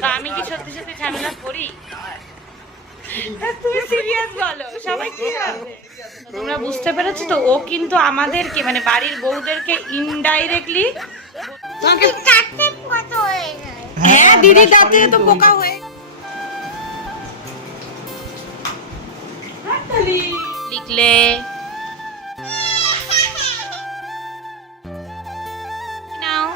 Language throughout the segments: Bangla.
তো আমি কি সত্যি সত্যি ঝামেলা করি? তুমি সিরিয়াস বলো, সবাই কি ভাববে? তোমরা বুঝতে পেরেছো তো, ও কিন্তু আমাদেরকে মানে বাড়ির বউদেরকে ইনডাইরেক্টলি তোমাকে হ্যাঁ দিদির দাঁতে তো পোকা হয়ে লিখলে নাও।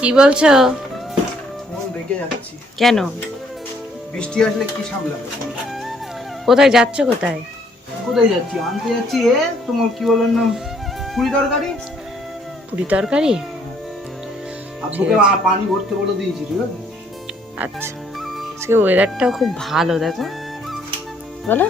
কি বলছো? ফোন রেখে যাচ্ছি। কেন? বৃষ্টি আসলে কি সামলাবে? কোথায় যাচ্ছ? কোথায় কোথায় যাচ্ছি? আনতে যাচ্ছি তোমার কি বলার নাম, পুরি তরকারি। পুরি তরকারি? আব্বুকে পানি ভরতে বলে দিয়েছি, ঠিক আছে? আচ্ছা, আজকে ওয়েদারটাও খুব ভালো, দেখো বলো।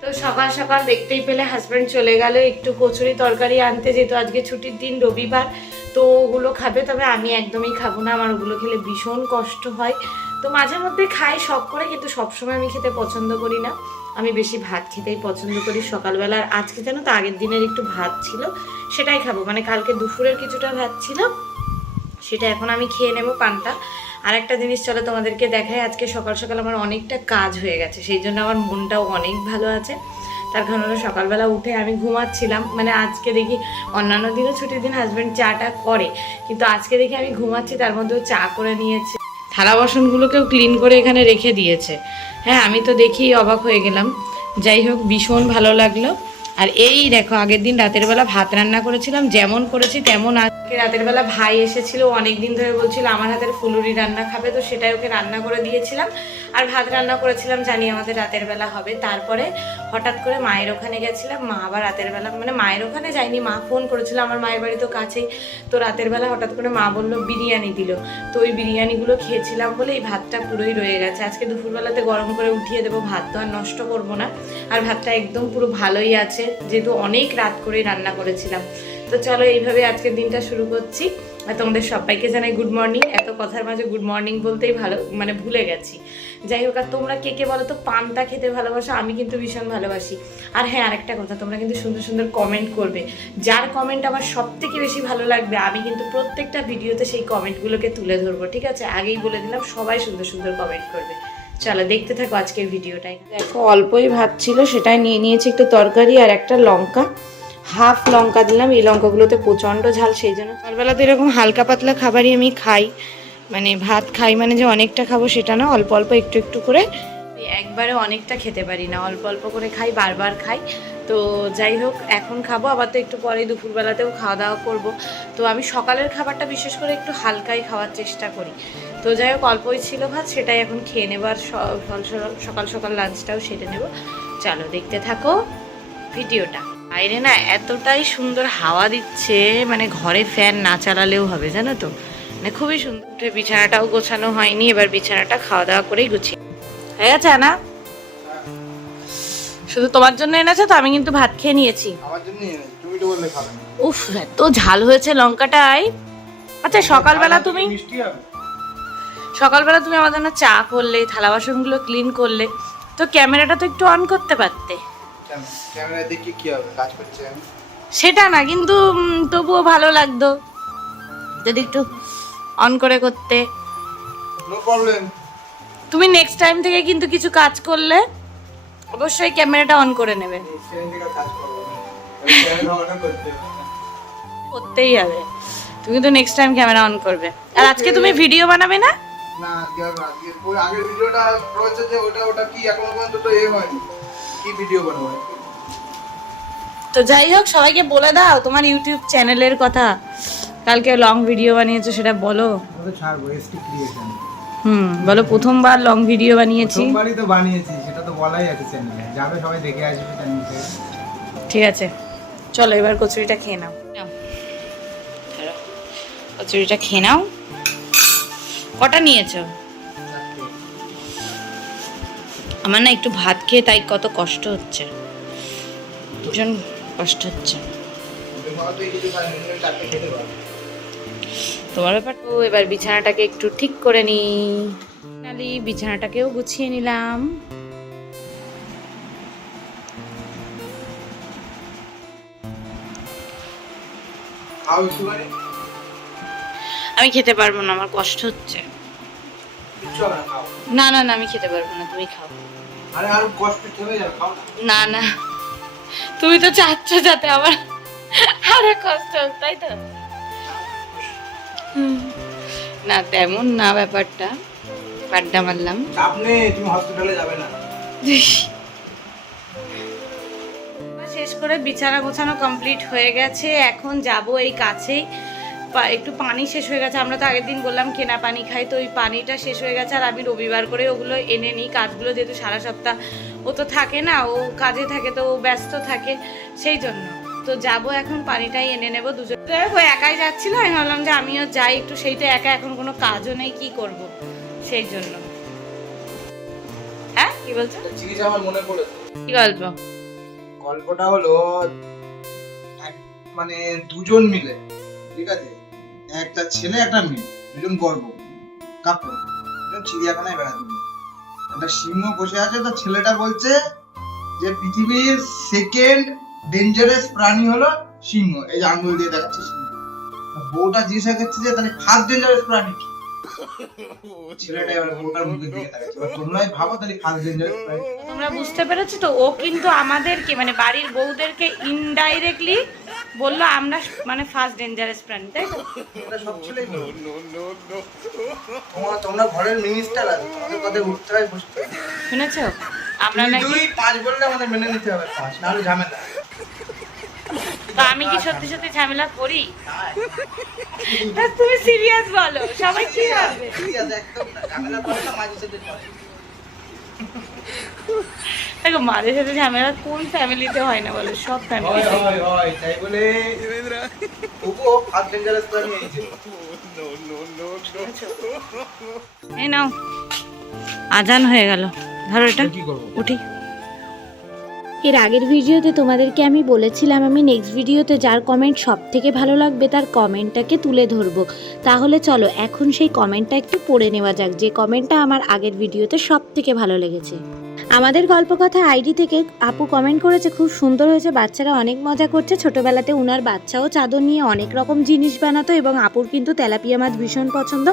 তো সকাল সকাল দেখতেই পেলে হাজব্যান্ড চলে গেল একটু কচুরি তরকারি আনতে, যেহেতু আজকে ছুটির দিন রবিবার, তো ওগুলো খাবে। তবে আমি একদমই খাবো না, আমার ওগুলো খেলে ভীষণ কষ্ট হয়। তো মাঝে মধ্যে খাই শখ করে, কিন্তু সবসময় আমি খেতে পছন্দ করি না। আমি বেশি ভাত খেতেই পছন্দ করি সকালবেলা। আর আজকে জানো তো আগের দিনের একটু ভাত ছিল, সেটাই খাবো। মানে কালকে দুপুরের কিছুটা ভাত ছিল, সেটা এখন আমি খেয়ে নেবো পান্তা। আর একটা জিনিস চলো তোমাদেরকে দেখাই, আজকে সকাল সকাল আমার অনেকটা কাজ হয়ে গেছে, সেই জন্য আমার মনটাও অনেক ভালো আছে। তার কারণ হলো সকালবেলা উঠে আমি ঘুমাচ্ছিলাম, মানে আজকে দেখি অন্যান্য দিনও ছুটির দিন হাজব্যান্ড চাটা করে, কিন্তু আজকে দেখি আমি ঘুমাচ্ছি, তার মধ্যেও চা করে নিয়েছে, থালা বাসনগুলোকেও ক্লিন করে এখানে রেখে দিয়েছে। হ্যাঁ, আমি তো দেখি অবাক হয়ে গেলাম। যাই হোক, ভীষণ ভালো লাগলো। আর এই দেখো, আগের দিন রাতের বেলা ভাত রান্না করেছিলাম, যেমন করেছি তেমন। আজকে রাতের বেলা ভাই এসেছিল, অনেক দিন ধরে বলছিল আমার হাতের ফুলুরি রান্না খাবে, তো সেটাই ওকে রান্না করে দিয়েছিলাম। আর ভাত রান্না করেছিলাম, জানি আমাদের রাতের বেলা হবে। তারপরে হঠাৎ করে মায়ের ওখানে গেছিলাম, মা আবার রাতের বেলা, মানে মায়ের ওখানে যাইনি, মা ফোন করেছিল, আমার মায়ের বাড়ি তো কাছেই। তো রাতের বেলা হঠাৎ করে মা বললো বিরিয়ানি দিল, তো ওই বিরিয়ানিগুলো খেয়েছিলাম বলে এই ভাতটা পুরোই রয়ে গেছে। আজকে দুপুরবেলাতে গরম করে উঠিয়ে দেবো, ভাত তো আর নষ্ট করবো না। আর ভাতটা একদম পুরো ভালোই আছে, যেহেতু অনেক রাত করেই রান্না করেছিলাম। তো চলো এইভাবে আজকের দিনটা শুরু করছি। আর তোমাদের সবাইকে জানাই গুড মর্নিং। এত কথার মাঝে গুড মর্নিং বলতেই মানে ভুলে গেছি। যাই হোক, আর তোমরা কে কে বলো তো পান্তা খেতে ভালোবাসো? আমি কিন্তু ভীষণ ভালোবাসি। আর হ্যাঁ, আরেকটা কথা, তোমরা কিন্তু সুন্দর সুন্দর কমেন্ট করবে। যার কমেন্ট আমার সব থেকে বেশি ভালো লাগবে, আমি কিন্তু প্রত্যেকটা ভিডিওতে সেই কমেন্টগুলোকে তুলে ধরবো, ঠিক আছে? আগেই বলে দিলাম, সবাই সুন্দর সুন্দর কমেন্ট করবে। চলো দেখতে থাকো আজকের ভিডিওটাই। দেখো, অল্পই ভাত ছিল, সেটাই নিয়ে নিয়েছি একটু তরকারি আর একটা লঙ্কা, হাফ লঙ্কা দিলাম। এই লঙ্কাগুলোতে প্রচণ্ড ঝাল, সেই জন্য সকালবেলা তো এরকম হালকা পাতলা খাবারই আমি খাই। মানে ভাত খাই মানে যে অনেকটা খাবো সেটা না, অল্প অল্প একটু একটু করে, একবারে অনেকটা খেতে পারি না, অল্প অল্প করে খাই, বারবার খাই। তো যাই হোক, এখন খাবো, আবার তো একটু পরে দুপুরবেলাতেও খাওয়া দাওয়া করবো। তো আমি সকালের খাবারটা বিশেষ করে একটু হালকাই খাওয়ার চেষ্টা করি। তো যাই হোক, অল্পই ছিল ভাত, সেটাই এখন খেয়ে নেবো। আর সকাল সকাল লাঞ্চটাও সেরে নেবো। চলো দেখতে থাকো ভিডিওটা। বাইরে না এতটাই সুন্দর হাওয়া দিচ্ছে, মানে ঘরে ফ্যান না চালালেও হবে, জানো তো, মানে খুবই সুন্দর। উঠে বিছানাটাও গোছানো হয়নি, এবার বিছানাটা খাওয়া দাওয়া করেই গুছিয়ে হয়ে গেছে না। শুধু তোমার জন্য এনেছো তো, আমি কিন্তু ভাত খেয়ে নিয়েছি। আমার জন্য তুমি তো বললে খাবে না। উফ, এত ঝাল হয়েছে লঙ্কাটাই। আচ্ছা, সকালবেলা তুমি আমার জন্য চা করলে, থালা বাসনগুলো ক্লিন করলে, তো ক্যামেরাটা তো একটু অন করতে পারতে। ক্যামেরা দেখে কি হবে, কাজ করছে আমি। সেটা না, কিন্তু তবুও ভালো লাগতো যদি একটু অন করে করতে। No problem. তুমি নেক্সট টাইম থেকে কিন্তু কিছু কাজ করলে অবশ্যই ক্যামেরাটা অন করে নেবে। করতেই হবে, তুমি তো নেক্সট টাইম ক্যামেরা অন করবে। আর আজকে তুমি ভিডিও বানাবে না? না, আগের ভিডিওটা রয়েছে যে ওটা কি এখনো পর্যন্ত তো হয়নি, কি ভিডিও বানাবো। তো যাই হোক, সবাইকে বলে দাও তোমার ইউটিউব চ্যানেলের কথা, কালকে লং ভিডিও বানিয়েছো সেটা বলো। ওটা ছাড়বো, এসটি ক্রিয়েশন। বলো, প্রথমবার লং ভিডিও বানিয়েছি। প্রথমবারই তো বানিয়েছি, সেটা তো বলাই আছে চ্যানেলে, যাবে সবাই দেখে আসবে চ্যানেল থেকে। ঠিক আছে, চলো এবার কচুরিটা খেয়ে নাও। কচুরিটা খেয়ে নাও। কটা নিয়েছো? আমার না একটু ভাত খেয়ে তাই কত কষ্ট হচ্ছে, ভীষণ কষ্ট হচ্ছে। তোমার ব্যাপার। তো এবার বিছানাটাকে একটু ঠিক করে নিই। ফাইনালি বিছানাটাকেও গুছিয়ে নিলাম। খাও একটুখানি। আমি খেতে পারবো না, আমার কষ্ট হচ্ছে। কিচ্ছু হবে না, খাও। না না না, আমি খেতে পারবো না, তুমি খাও। আরে আর কষ্ট থেমে যাবে, খাও না। না না, তুমি তো চাচ্ছ যাতে আমার আরে কষ্ট হোক, তাই তো? না তেমন না ব্যাপারটা, আড্ডা মারলাম। চাপ নেই, তুমি হসপিটালে যাবে না। শেষ করে বিছানা গোছানো কমপ্লিট হয়ে গেছে। এখন যাব এই কাছেই, একটু পানি শেষ হয়ে গেছে। আমরা তো আগের দিন বললাম কেনা পানি খাই, তো ওই পানিটা শেষ হয়ে গেছে। আর আমি রবিবার করে ওগুলো এনে নিই, কাজগুলো যেহেতু সারা সপ্তাহ ও তো থাকে না, ও কাজে থাকে, তো ও ব্যস্ত থাকে, সেই জন্য। তো যাব এখন পানিটাই এনে নেব দুজন। ও একাই যাচ্ছিল, আমি ভাবলাম যে আমিও যাই একটু, সেই তো একা, এখন কোনো কাজও নেই, কি করব, সেই জন্য। হ্যাঁ কি বলছো? জিনিস আমার মনে পড়েছে। কি গল্প? গল্পটা হলো মানে দুজন মিলে, ঠিক আছে, একটা ছেলে একটা মেয়ে, দুজন গর্ব কাপড়, চিড়িয়াখানায় বেড়াতে গিয়ে একটা সিংহ বসে আছে। তো ছেলেটা বলছে যে পৃথিবীর সেকেন্ড ডেঞ্জারাস প্রাণী হলো সিংহ, এই যে আঙ্গুল দিয়ে দেখাচ্ছে সিংহ। বউটা জিজ্ঞাসা করছে যে তাহলে ফার্স্ট ডেঞ্জারাস প্রাণী কি? ছেলেটা এবার বউটার মুখের দিকে তাকাচ্ছে। এবার তোমরাই ভাবো তাহলে ফার্স্ট ডেঞ্জারাস প্রাণী। তোমরা বুঝতে পেরেছো তো? ও কিন্তু আমাদেরকে মানে বাড়ির বউদেরকে ইনডাইরেক্টলি বললো আমরা মানে ফার্স্ট ডেঞ্জারাস প্রাণী, তাই তো? এটা সব ছেলেই বলে। তোমরা ঘরের মিনিস্টার আছে, তোমাদের কথায় উঠতে হয় বসতে হয়। শুনেছো? আমরা তুমি নাকি, 2 5 বললে আমাদের মেনে নিতে হবে 5, নাহলে ঝামেলা। তো আমি কি সত্যি সত্যি ঝামেলা করি? তা তুমি সিরিয়াস বলো, সবাই কি ভাববে? ঠিক আছে, একদম না, ঝামেলা করে না, মাঝে সাথে করে। দেখো মাঝে সাথে ঝামেলা কোন ফ্যামিলিতে হয় না বলো? সব ফ্যামিলিতে হয়, তাই বলে ওগো ফার্স্ট ডেঞ্জারাস প্রাণী এই যে। এই নাও, আজান হয়ে গেল, ধরো এটা, কি করব? উঠি। এর আগের ভিডিওতে তোমাদেরকে আমি বলেছিলাম আমি নেক্সট ভিডিওতে যার কমেন্ট সব থেকে ভালো লাগবে তার কমেন্টটাকে তুলে ধরবো। তাহলে চলো এখন সেই কমেন্টটা একটু পড়ে নেওয়া যাক, যে কমেন্টটা আমার আগের ভিডিওতে সব থেকে ভালো লেগেছে। আমাদের গল্পকথা আইডি থেকে আপু কমেন্ট করেছে, খুব সুন্দর হয়েছে, বাচ্চারা অনেক মজা করছে। ছোটোবেলাতে উনার বাচ্চাও চাদর নিয়ে অনেক রকম জিনিস বানাতো এবং আপুর কিন্তু তেলাপিয়া মাছ ভীষণ পছন্দ।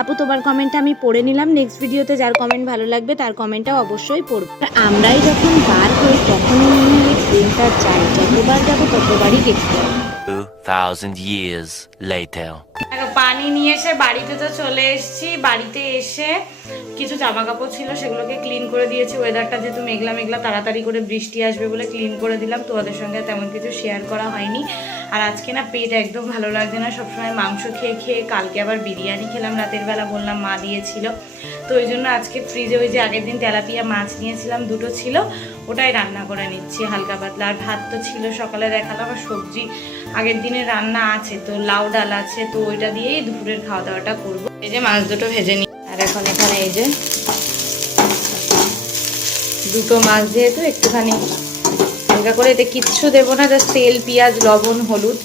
আপু তোমার কমেন্টটা আমি পড়ে নিলাম, নেক্সট ভিডিওতে যার কমেন্ট ভালো লাগবে তার কমেন্টটাও অবশ্যই পড়ব। আমরাই যখন বার হই তখনই মনে হয় ট্রেনটা যায়, যতবার যাবো ততবারই দেখতে হবে। 2000 years later. দেখো পানি নিয়ে এসে বাড়িতে তো চলে এসেছি। বাড়িতে এসে কিছু জামা কাপড় ছিল সেগুলোকে ক্লিন করে দিয়েছি। ওয়েদারটা যেহেতু মেঘলা মেঘলা, তাড়াতাড়ি করে বৃষ্টি আসবে বলে ক্লিন করে দিলাম। তোমাদের সঙ্গে তেমন কিছু শেয়ার করা হয়নি। আর আজকে না পেট একদম ভালো লাগছে না, সবসময় মাংস খেয়ে খেয়ে। কালকে আবার বিরিয়ানি খেলাম রাতের বেলা, বললাম মা দিয়েছিল, তো ওই জন্য আজকে ফ্রিজে ওই যে আগের দিন তেলাপিয়া মাছ নিয়েছিলাম, 2টো ছিল, ওটাই রান্না করে নিচ্ছি হালকা পাতলা। আর ভাত তো ছিল সকালে দেখালাম, আর সবজি আগের দিনের রান্না আছে, তো লাউ ডাল আছে, তো ওইটা দিয়েই দুপুরের খাওয়া দাওয়াটা করবো। এই যে মাছ দুটো ভেজে নিই। আর এখন এখানে এই যে 2টো মাছ, যেহেতু একটুখানি হালকা করে, এতে কিচ্ছু দেবো না, জাস্ট তেল, পেঁয়াজ, লবণ, হলুদ,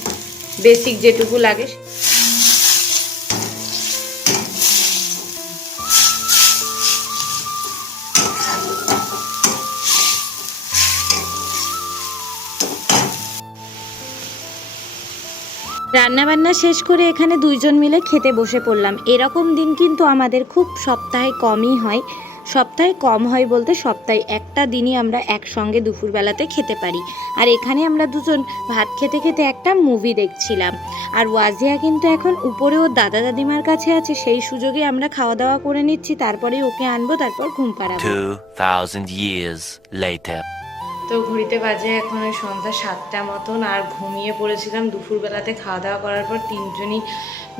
বেসিক যেটুকু লাগে। রান্নাবান্না শেষ করে এখানে দুইজন মিলে খেতে বসে পড়লাম। এরকম দিন কিন্তু আমাদের খুব সপ্তাহে কমই হয়, সপ্তাহে কম হয় বলতে সপ্তাহে একটা দিনই আমরা একসঙ্গে দুপুরবেলাতে খেতে পারি। আর এখানে আমরা দুজন ভাত খেতে খেতে একটা মুভি দেখছিলাম। আর ওয়াজিয়া কিন্তু এখন উপরে ওর দাদা দাদিমার কাছে আছে, সেই সুযোগে আমরা খাওয়া দাওয়া করে নিচ্ছি, তারপরে ওকে আনবো, তারপর ঘুম পাড়াবো। 2000 years later. তো ঘড়িতে বাজে এখন ওই সন্ধ্যা 7টা মতন। আর ঘুমিয়ে পড়েছিলাম দুপুরবেলাতে খাওয়া দাওয়া করার পর। 3জনই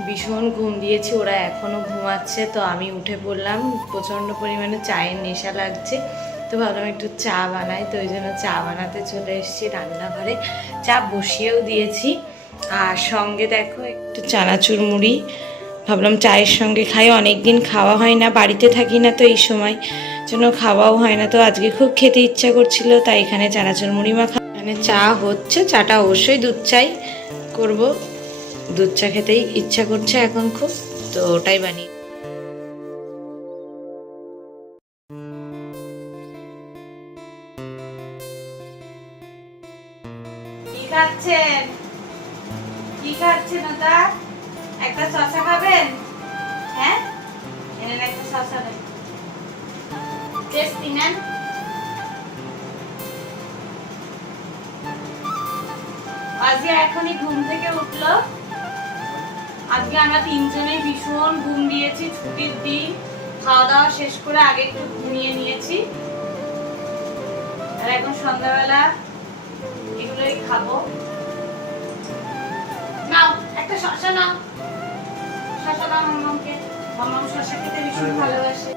ভীষণ ঘুম দিয়েছি, ওরা এখনও ঘুমাচ্ছে। তো আমি উঠে পড়লাম, প্রচণ্ড পরিমাণে চায়ের নেশা লাগছে, তো ভাবলাম একটু চা বানাই। তো ওই জন্য চা বানাতে চলে এসেছি রান্নাঘরে, চা বসিয়েও দিয়েছি। আর সঙ্গে দেখো একটু চানাচুর মুড়ি, ভাবলাম চায়ের সঙ্গে খাই, অনেক দিন খাওয়া হয় না, বাড়িতে থাকি না তো এই সময় জন্য খাওয়াও হয় না। তো আজকে খুব খেতে ইচ্ছা করছিল, তাই এখানে চানাচুর মুড়ি মাখা। এখানে চা হচ্ছে, চাটা অবশ্যই দুধ চাই করব। দুধ চা খেতেই ইচ্ছা করছে এখন খুব, তো ওটাই বানিয়ে। কি খাচ্ছেন? কি খাচ্ছেন ওটা? একটা শসা খাবেন? হ্যাঁ, এনেন একটা শসা দেন। টেস্টি না? আজকে এখনই ঘুম থেকে উঠলো। আজকে আমরা তিনজনেই ভীষণ ঘুম দিয়েছি, ছুটির দিন। খাওয়া দাওয়া শেষ করে আগে একটু ঘুমিয়ে নিয়েছি, আর এখন সন্ধ্যাবেলা এগুলোই খাবো। নাও একটা শসা নাও, শসা দাও মামাকে। মামাম শসা খেতে ভীষণ ভালোবাসে।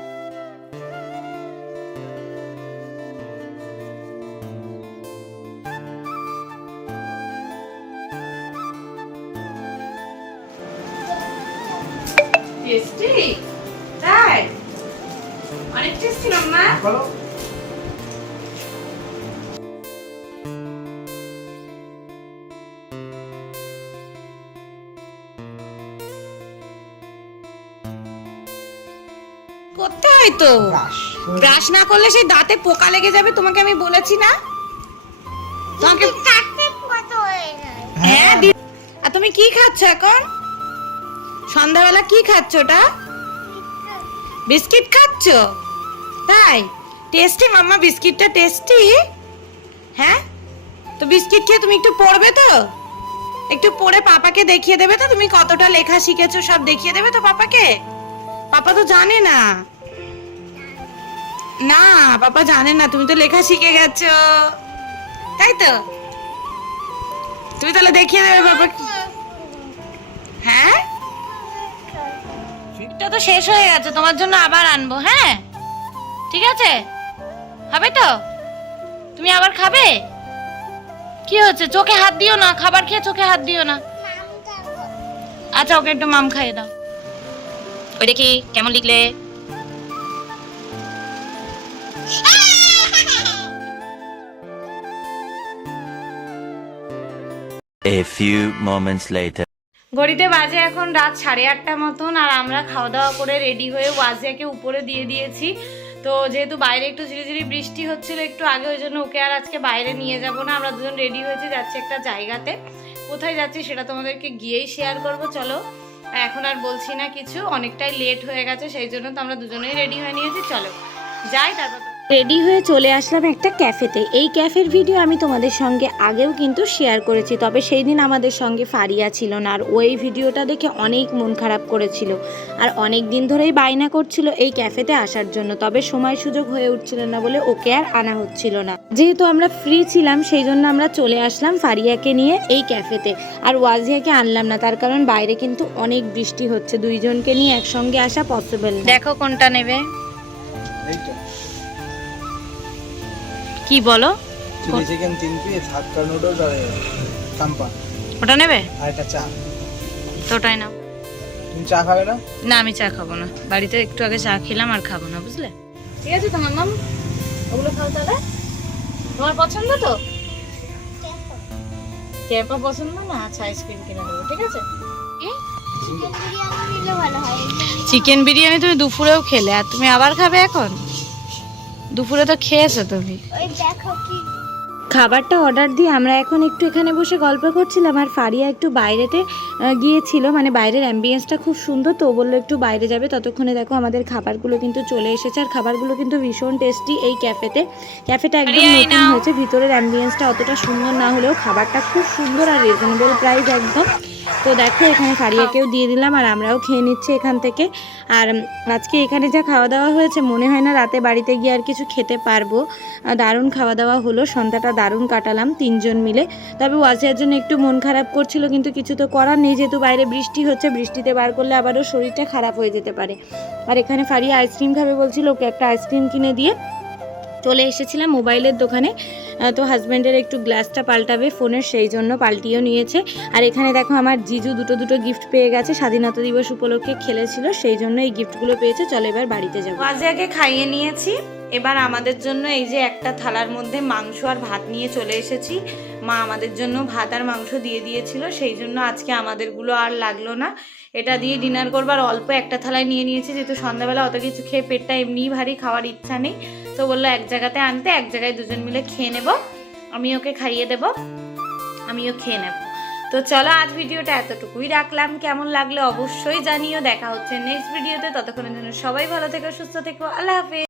টেস্টি তাই? অনেক টেস্টি মাম্মা। বলো করতে হয় তো, ব্রাশ ব্রাশ না করলে সেই দাঁতে পোকা লেগে যাবে, তোমাকে আমি বলেছি না? তোমাকে হ্যাঁ আর তুমি কি খাচ্ছ এখন? সন্ধ্যাবেলা কি খাচ্ছ? ওটা বিস্কিট খাচ্ছ তাই? টেস্টি মাম্মা, বিস্কিটটা টেস্টি। হ্যাঁ, তো বিস্কিট খেয়ে তুমি একটু পড়বে তো, একটু পড়ে পাপাকে দেখিয়ে দেবে তো তুমি কতটা লেখা শিখেছো, সব দেখিয়ে দেবে তো পাপাকে? পাপা তো জানে না। না পাপা জানে না, তুমি তো লেখা শিখে গেছো, তাই তো? তুমি তাহলে দেখিয়ে দেবে পাপাকে। হ্যাঁ, এটা তো শেষ হয়ে গেছে, তোমার জন্য আবার আনবো। হ্যাঁ ঠিক আছে, হবে তো? তুমি আবার খাবে? কি হচ্ছে? চোখে হাত দিও না, খাবার খেয়ে চোখে হাত দিও না। আচ্ছা ওকে একটু মাম খাইয়ে দাও। ওই দেখি কেমন লিখলে। A few moments later. ঘড়িতে বাজে এখন রাত 8:30 মতন, আর আমরা খাওয়া দাওয়া করে রেডি হয়ে ওয়াজিয়াকে উপরে দিয়ে দিয়েছি। তো যেহেতু বাইরে একটু ঝিরিঝিরি বৃষ্টি হচ্ছিল একটু আগে, ওই জন্য ওকে আর আজকে বাইরে নিয়ে যাব না। আমরা দুজন রেডি হয়েছি, যাচ্ছি একটা জায়গাতে। কোথায় যাচ্ছি সেটা তোমাদেরকে গিয়েই শেয়ার করব। চলো, এখন আর বলছি না কিছু, অনেকটাই লেট হয়ে গেছে, সেই জন্য তো আমরা দুজনেই রেডি হয়ে নিয়েছি। চলো যাই, তারপর রেডি হয়ে চলে আসলাম একটা ক্যাফেতে। এই ক্যাফের ভিডিও আমি তোমাদের সঙ্গে আগেও কিন্তু শেয়ার করেছি, তবে সেই দিন আমাদের সঙ্গে ফারিয়া ছিল না, আর ওই ভিডিওটা দেখে অনেক মন খারাপ করেছিল, আর অনেক দিন ধরেই বায়না করছিল এই ক্যাফেতে আসার জন্য, তবে সময় সুযোগ হয়ে উঠছিল না বলে ওকে আর আনা হচ্ছিল না। যেহেতু আমরা ফ্রি ছিলাম সেই জন্য আমরা চলে আসলাম ফারিয়াকে নিয়ে এই ক্যাফেতে, আর ওয়াজিয়াকে আনলাম না, তার কারণ বাইরে কিন্তু অনেক বৃষ্টি হচ্ছে, দুইজনকে নিয়ে একসঙ্গে আসা পসিবল না। দেখো কোনটা নেবে। এইটা কি বলো? চিলি চিকেন 3 পিস, হাক্কা নুডলস আর কাম্পা, ওটা নেবে? আর একটা চা। তো ওটাই নাও। তুমি চা খাবে না? না আমি চা খাবো না, বাড়িতে একটু আগে চা খেলাম, আর খাবো না, বুঝলে? ঠিক আছে তোমার নাম, ওগুলো খাও তাহলে। তোমার পছন্দ তো? ক্যাপা পছন্দ না? আচ্ছা আইসক্রিম কিনে দেবো, ঠিক আছে? চিকেন বিরিয়ানি তুমি দুপুরেও খেলে, আর তুমি আবার খাবে এখন? দুপুরে তো খেয়েছো তুমি। খাবারটা অর্ডার দিয়ে আমরা এখন একটু এখানে বসে গল্প করছিলাম, আর ফারিয়া একটু বাইরেতে গিয়েছিল, মানে বাইরের অ্যাম্বিয়েন্সটা খুব সুন্দর, তো বললো একটু বাইরে যাবে। ততক্ষণে দেখো আমাদের খাবারগুলো কিন্তু চলে এসেছে, আর খাবারগুলো কিন্তু ভীষণ টেস্টি এই ক্যাফেটা একদম নতুন হয়েছে, ভিতরের অ্যাম্বিয়েন্সটা অতটা সুন্দর না হলেও খাবারটা খুব সুন্দর আর রিজনেবল প্রাইস একদম। তো দেখো এখানে ফারিয়াকেও দিয়ে দিলাম, আর আমরাও খেয়ে নিচ্ছি এখান থেকে। আর আজকে এখানে যা খাওয়া দাওয়া হয়েছে মনে হয় না রাতে বাড়িতে গিয়ে আর কিছু খেতে পারবো। দারুণ খাওয়া দাওয়া হলো, সন্ধ্যাটা দারুণ কাটালাম তিনজন মিলে। তবে ওয়াজিয়ার জন্য একটু মন খারাপ করছিল, কিন্তু কিছু তো করার নেই, যেহেতু বাইরে বৃষ্টি হচ্ছে, বৃষ্টিতে বার করলে আবারও শরীরটা খারাপ হয়ে যেতে পারে। আর এখানে ফারিয়া আইসক্রিম খাবে বলছিল, ওকে একটা আইসক্রিম কিনে দিয়ে চলে এসেছিলাম মোবাইলের দোকানে। তো হাজব্যান্ডের একটু গ্লাসটা পাল্টাবে ফোনের, সেই জন্য পাল্টিয়েও নিয়েছে। আর এখানে দেখো আমার জিজু দুটো গিফট পেয়ে গেছে, স্বাধীনতা দিবস উপলক্ষে খেলেছিল, সেই জন্য এই গিফটগুলো পেয়েছে। চলো এবার বাড়িতে যাবো। ওয়াজিয়াকে খাইয়ে নিয়েছি, এবার আমাদের জন্য এই যে একটা থালার মধ্যে মাংস আর ভাত নিয়ে চলে এসেছি। মা আমাদের জন্য ভাত আর মাংস দিয়ে দিয়েছিল, সেই জন্য আজকে আমাদেরগুলো আর লাগলো না। এটা দিয়ে ডিনার করবার অল্প একটা থালায় নিয়ে নিয়েছি, যেহেতু সন্ধ্যাবেলা অত কিছু খেয়ে পেটটা এমনিই ভারী, খাওয়ার ইচ্ছা নেই। তো বললো এক জায়গাতে আনতে, এক জায়গায় দুজন মিলে খেয়ে নেব, আমি ওকে খাইয়ে দেব, আমিও খেয়ে নেব। তো চলো আজ ভিডিওটা এতটুকুই রাখলাম, কেমন লাগলো অবশ্যই জানিও। দেখা হচ্ছে নেক্সট ভিডিওতে, ততক্ষণের জন্য সবাই ভালো থেকো, সুস্থ থেকো, আল্লাহ হাফেজ।